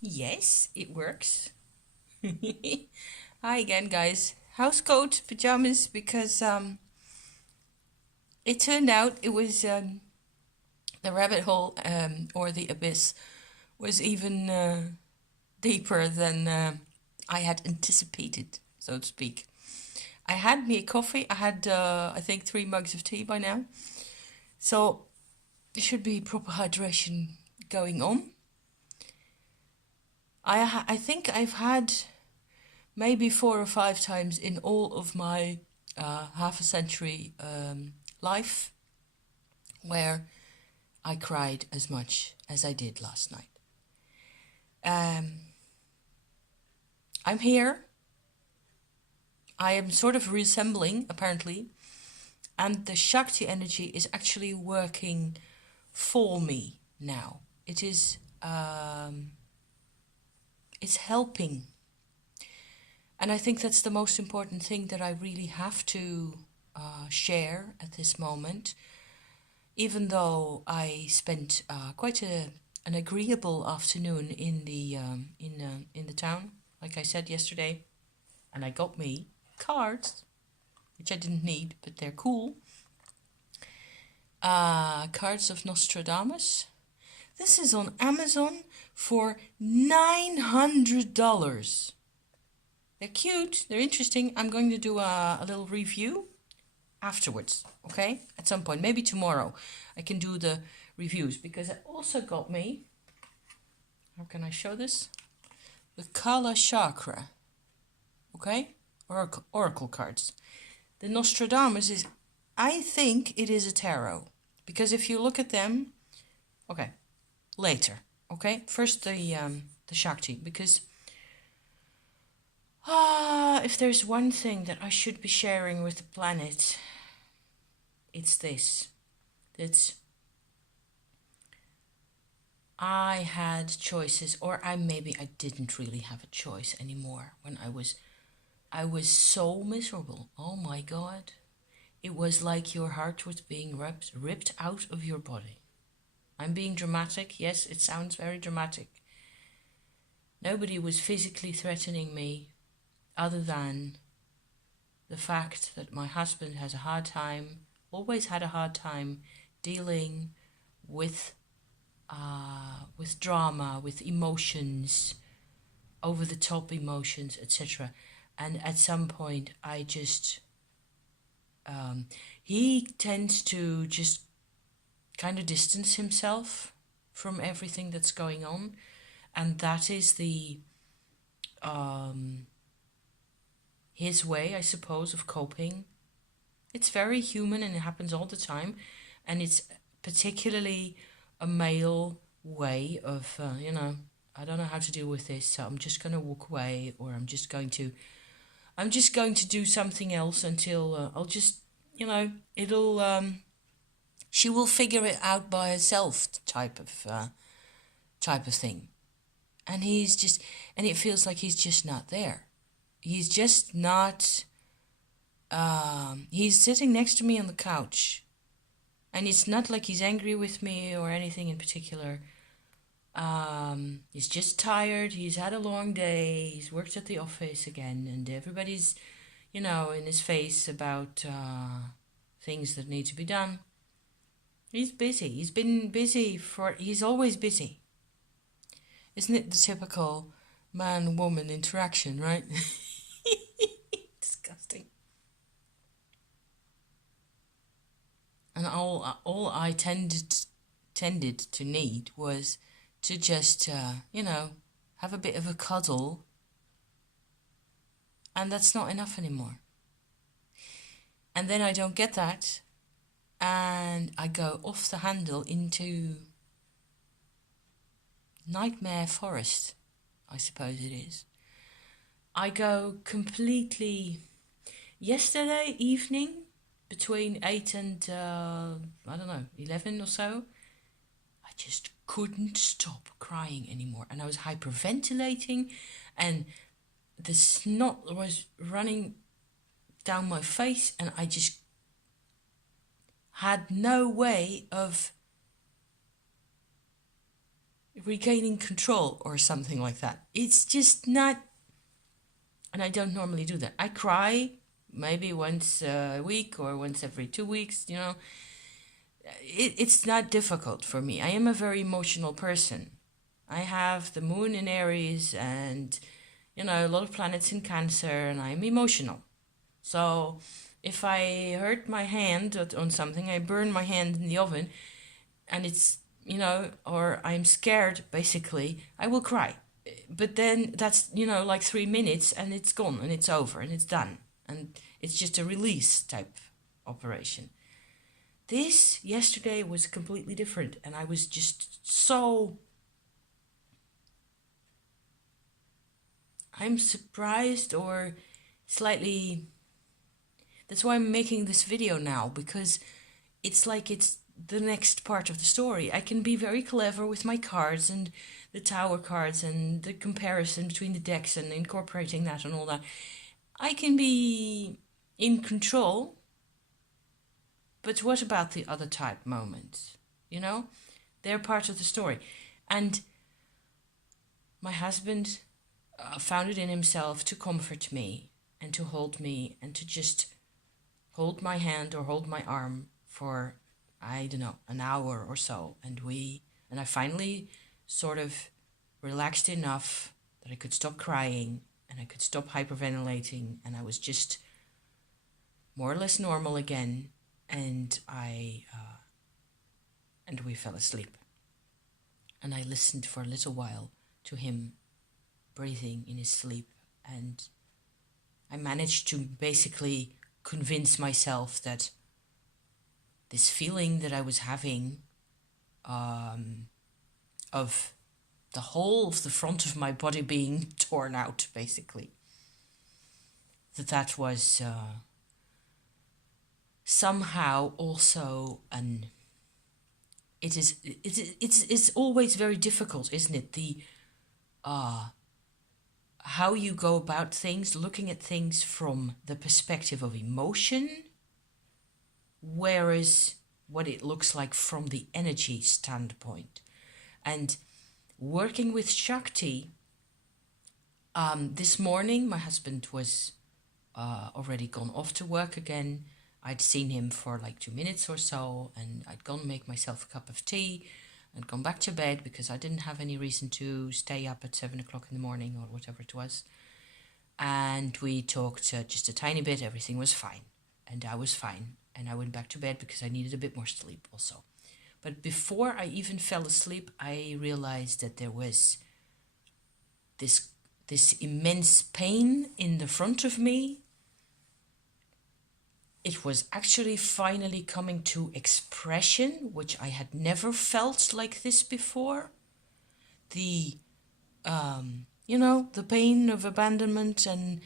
Yes, it works. Hi again, guys. House coat pajamas because it turned out it was the rabbit hole or the abyss was even deeper than I had anticipated, so to speak. I had me a coffee. I had I think 3 mugs of tea by now, so there should be proper hydration going on. I think I've had maybe 4 or 5 times in all of my half a century life where I cried as much as I did last night. Um, I'm here. I am sort of resembling, apparently, and the Shakti energy is actually working for me now. It's helping, and I think that's the most important thing that I really have to share at this moment. Even though I spent quite an agreeable afternoon in the town, like I said yesterday, and I got me cards, which I didn't need, but they're cool. Cards of Nostradamus. This is on Amazon for $900. They're cute, they're interesting. I'm going to do a little review afterwards, okay? At some point, maybe tomorrow, I can do the reviews because it also got me. How can I show this? The Kala Chakra, okay? Oracle cards. The Nostradamus is, I think it is a tarot because if you look at them, okay, later, okay. First the Shakti because if there's one thing that I should be sharing with the planet, it's this. It's I had choices, or maybe I didn't really have a choice anymore when I was so miserable. Oh my God. It was like your heart was being ripped out of your body. I'm being dramatic. Yes, it sounds very dramatic. Nobody was physically threatening me other than the fact that my husband has a hard time, always had a hard time dealing with drama, with emotions, over the top emotions, etc. And at some point, I just, he tends to just kind of distance himself from everything that's going on. And that is his way, I suppose, of coping. It's very human and it happens all the time. And it's particularly a male way of, I don't know how to deal with this, so I'm just going to walk away, or I'm just going to do something else until I'll just, it'll, she will figure it out by herself type of thing. And and it feels like he's just not there. He's just not, he's sitting next to me on the couch. And it's not like he's angry with me or anything in particular. He's just tired. He's had a long day. He's worked at the office again, and everybody's, in his face about things that need to be done. He's busy. He's been busy he's always busy. Isn't it the typical man-woman interaction, right? Disgusting. And all I tended to need was to just, have a bit of a cuddle. And that's not enough anymore. And then I don't get that. And I go off the handle into nightmare forest, I suppose it is. I go completely... Yesterday evening, between 8 and, 11 or so, I just couldn't stop crying anymore. And I was hyperventilating, and the snot was running down my face, and I just had no way of regaining control or something like that. It's just not, and I don't normally do that. I cry maybe once a week or once every 2 weeks, It's not difficult for me. I am a very emotional person. I have the moon in Aries and, a lot of planets in Cancer, and I'm emotional. So if I hurt my hand on something, I burn my hand in the oven, and it's, or I'm scared, basically, I will cry. But then that's, like 3 minutes, and it's gone, and it's over, and it's done. And it's just a release type operation. This yesterday was completely different, and I was just so... I'm surprised or slightly... That's why I'm making this video now, because it's like it's the next part of the story. I can be very clever with my cards and the tower cards and the comparison between the decks and incorporating that and all that. I can be in control, but what about the other type moments? They're part of the story. And my husband found it in himself to comfort me and to hold me and to just hold my hand or hold my arm for, I don't know, an hour or so. And I finally sort of relaxed enough that I could stop crying and I could stop hyperventilating, and I was just more or less normal again. And we fell asleep. And I listened for a little while to him breathing in his sleep, and I managed to basically convince myself that this feeling that I was having of the whole of the front of my body being torn out, basically, that was somehow also it's always very difficult, isn't it? The how you go about things, looking at things from the perspective of emotion, whereas what it looks like from the energy standpoint. And working with Shakti, this morning my husband was already gone off to work again. I'd seen him for like 2 minutes or so, and I'd gone make myself a cup of tea and gone back to bed because I didn't have any reason to stay up at 7 o'clock in the morning or whatever it was. And we talked just a tiny bit. Everything was fine, and I was fine. And I went back to bed because I needed a bit more sleep also. But before I even fell asleep, I realized that there was this immense pain in the front of me. It was actually finally coming to expression, which I had never felt like this before. The pain of abandonment and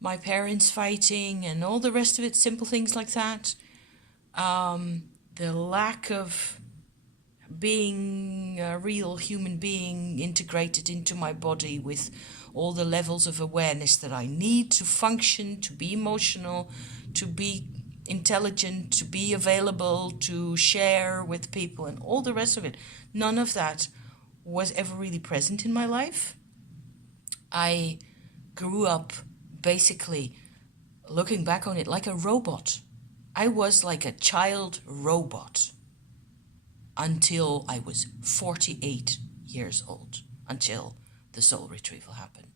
my parents fighting and all the rest of it, simple things like that. The lack of being a real human being integrated into my body with all the levels of awareness that I need to function, to be emotional, to be intelligent, to be available, to share with people and all the rest of it. None of that was ever really present in my life. I grew up basically looking back on it like a robot. I was like a child robot until I was 48 years old, until the soul retrieval happened.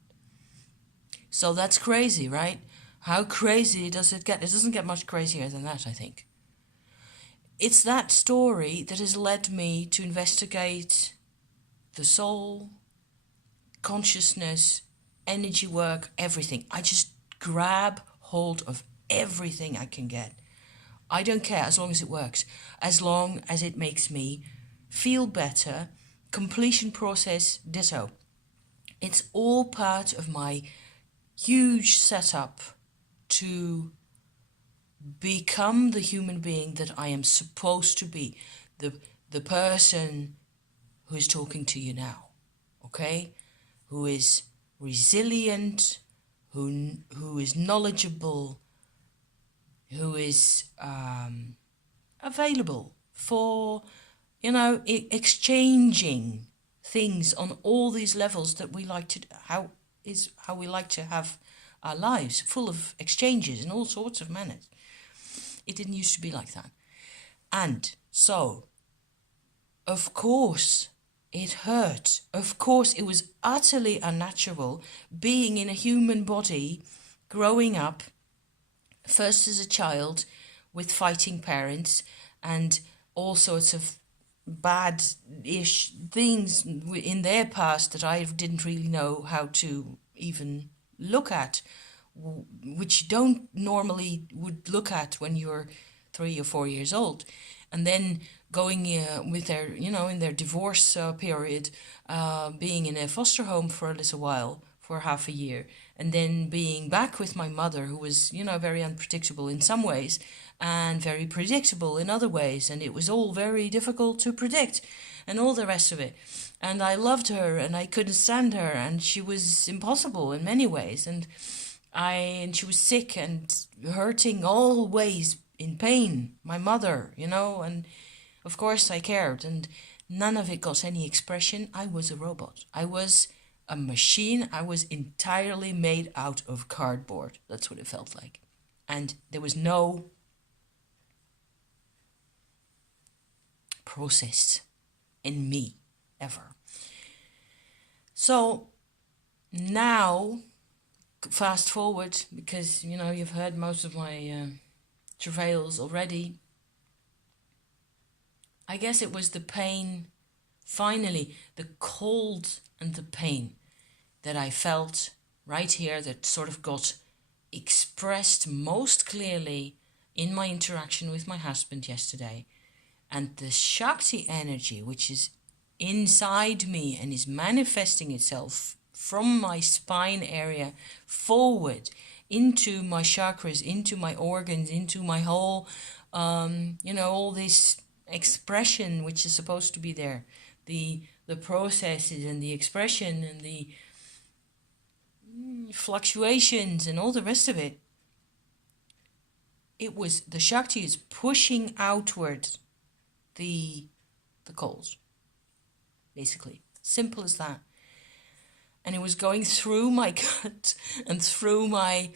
So that's crazy, right? How crazy does it get? It doesn't get much crazier than that, I think. It's that story that has led me to investigate the soul, consciousness, energy work, everything. I just grab hold of everything I can get. I don't care as long as it works, as long as it makes me feel better. Completion process, ditto. It's all part of my huge setup to become the human being that I am supposed to be, the person who is talking to you now, okay? Who is resilient, who is knowledgeable, who is available for, exchanging things on all these levels that we like to, how we like to have our lives, full of exchanges in all sorts of manners. It didn't used to be like that. And so, of course, it hurt. Of course, it was utterly unnatural being in a human body, growing up, first as a child, with fighting parents and all sorts of bad-ish things in their past that I didn't really know how to even look at, which you don't normally would look at when you're 3 or 4 years old. And then going with their, in their divorce period, being in a foster home for a little while, for half a year, and then being back with my mother, who was, very unpredictable in some ways and very predictable in other ways. And it was all very difficult to predict and all the rest of it. And I loved her and I couldn't stand her, and she was impossible in many ways. And she was sick and hurting always, in pain, my mother, and of course I cared, and none of it got any expression. I was a robot. I was a machine. I was entirely made out of cardboard. That's what it felt like. And there was no process in me, ever. So now, fast forward, because, you've heard most of my travails already. I guess it was the pain, finally, the cold and the pain that I felt right here that sort of got expressed most clearly in my interaction with my husband yesterday. And the Shakti energy, which is inside me and is manifesting itself from my spine area forward into my chakras, into my organs, into my whole, all this expression which is supposed to be there, the processes and the expression and the fluctuations and all the rest of it. It was, the Shakti is pushing outward the coals, basically. Simple as that. And it was going through my gut and through my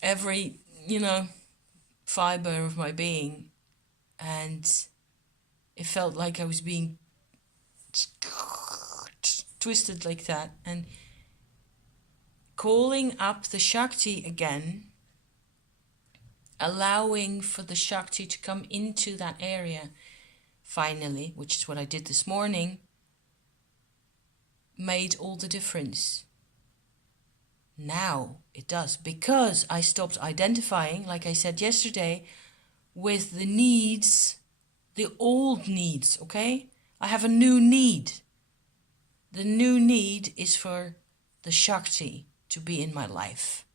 every, fiber of my being. And it felt like I was being twisted like that. And calling up the Shakti again, allowing for the Shakti to come into that area, finally, which is what I did this morning, made all the difference. Now it does, because I stopped identifying, like I said yesterday, with the needs, the old needs, okay? I have a new need. The new need is for the Shakti to be in my life.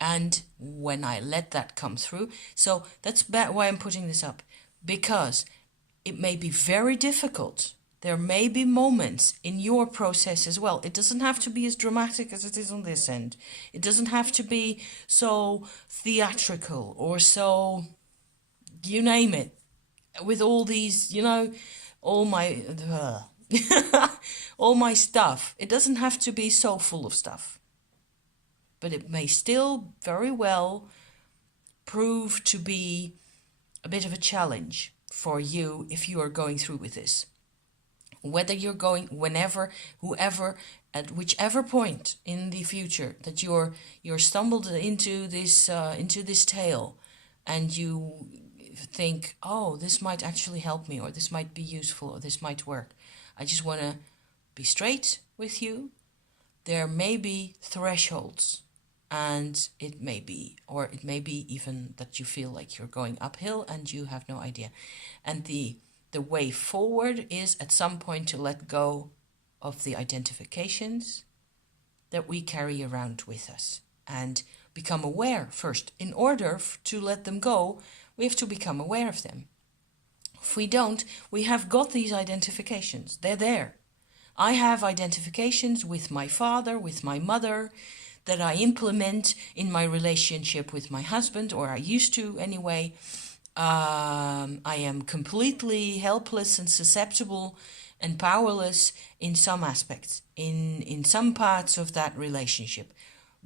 And when I let that come through, so that's why I'm putting this up, because it may be very difficult. There may be moments in your process as well. It doesn't have to be as dramatic as it is on this end. It doesn't have to be so theatrical or so, you name it, with all these, all my, all my stuff. It doesn't have to be so full of stuff. But it may still very well prove to be a bit of a challenge for you if you are going through with this. Whether you're going, whenever, whoever, at whichever point in the future that you're stumbled into this tale, and you think, oh, this might actually help me, or this might be useful, or this might work. I just want to be straight with you. There may be thresholds, and it may be even that you feel like you're going uphill and you have no idea. And the way forward is at some point to let go of the identifications that we carry around with us and become aware first. In order to let them go, we have to become aware of them. If we don't, we have got these identifications. They're there. I have identifications with my father, with my mother, that I implement in my relationship with my husband, or I used to anyway. I am completely helpless and susceptible and powerless in some aspects, in some parts of that relationship,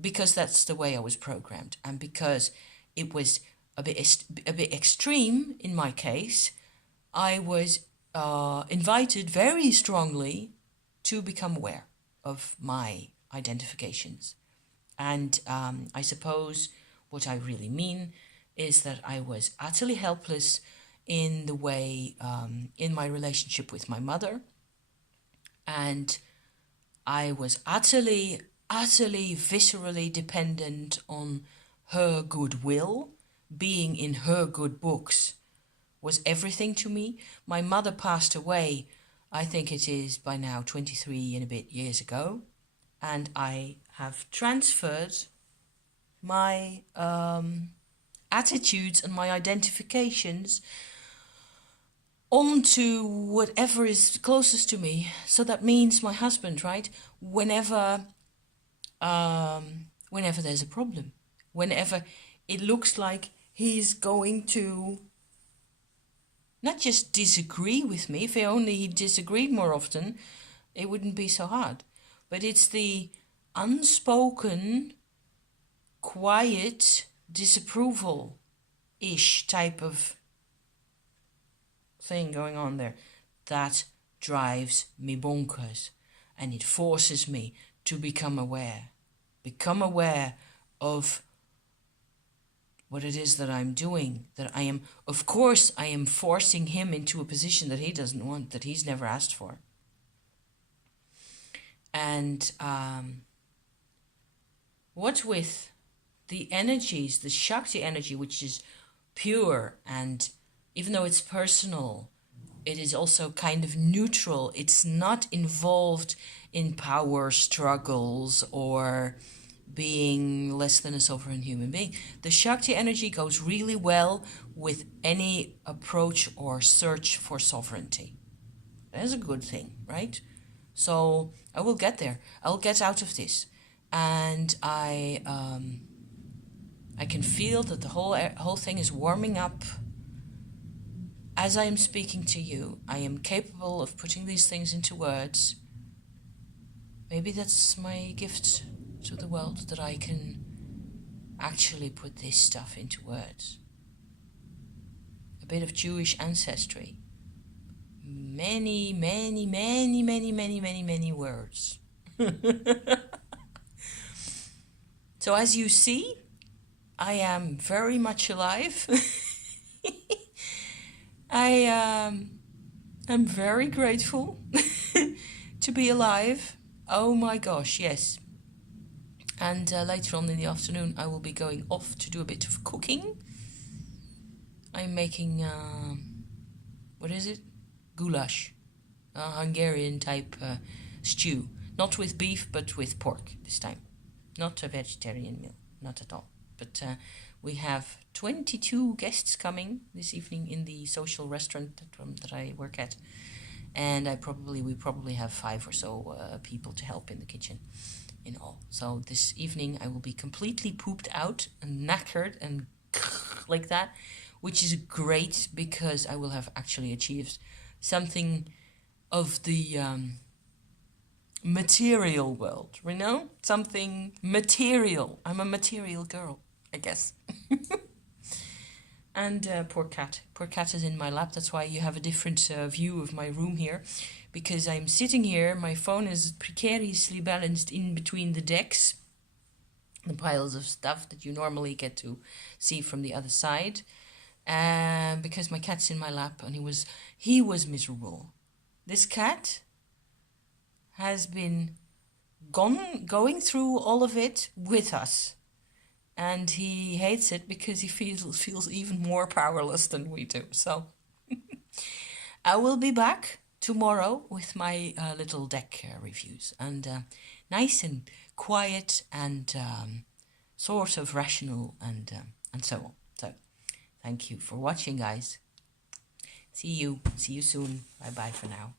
because that's the way I was programmed, and because it was a bit extreme in my case. I was invited very strongly to become aware of my identifications. And I suppose what I really mean is that I was utterly helpless in the way, in my relationship with my mother. And I was utterly, viscerally dependent on her goodwill. Being in her good books was everything to me. My mother passed away, I think it is by now 23 and a bit years ago. And I have transferred my attitudes and my identifications onto whatever is closest to me. So that means my husband, right? Whenever there's a problem, whenever it looks like he's going to not just disagree with me. If only he disagreed more often, it wouldn't be so hard. But it's the unspoken, quiet disapproval-ish type of thing going on there that drives me bonkers, and it forces me to become aware of what it is that I'm doing, that I am, of course, I am forcing him into a position that he doesn't want, that he's never asked for. And what with the energies, the Shakti energy, which is pure, and even though it's personal, it is also kind of neutral. It's not involved in power struggles or being less than a sovereign human being. The Shakti energy goes really well with any approach or search for sovereignty. That's a good thing, right? So I will get there. I will get out of this. And I can feel that the whole thing is warming up. As I am speaking to you, I am capable of putting these things into words. Maybe that's my gift to the world, that I can actually put this stuff into words. A bit of Jewish ancestry. Many words. So as you see, I am very much alive. I'm very grateful to be alive. Oh my gosh, yes. And later on in the afternoon, I will be going off to do a bit of cooking. I'm making, what is it? Goulash. A Hungarian type stew. Not with beef, but with pork this time. Not a vegetarian meal, not at all. But we have 22 guests coming this evening in the social restaurant that I work at. And we probably have 5 or so people to help in the kitchen in all. So this evening I will be completely pooped out and knackered and like that, which is great because I will have actually achieved something of the material world, you know? Something material. I'm a material girl, I guess. And poor cat. Poor cat is in my lap. That's why you have a different view of my room here. Because I'm sitting here, my phone is precariously balanced in between the decks. The piles of stuff that you normally get to see from the other side. Because my cat's in my lap and he was miserable. This cat has been going through all of it with us. And he hates it because he feels even more powerless than we do. So I will be back tomorrow with my little deck reviews. And nice and quiet and sort of rational and so on. So thank you for watching, guys. See you soon. Bye-bye for now.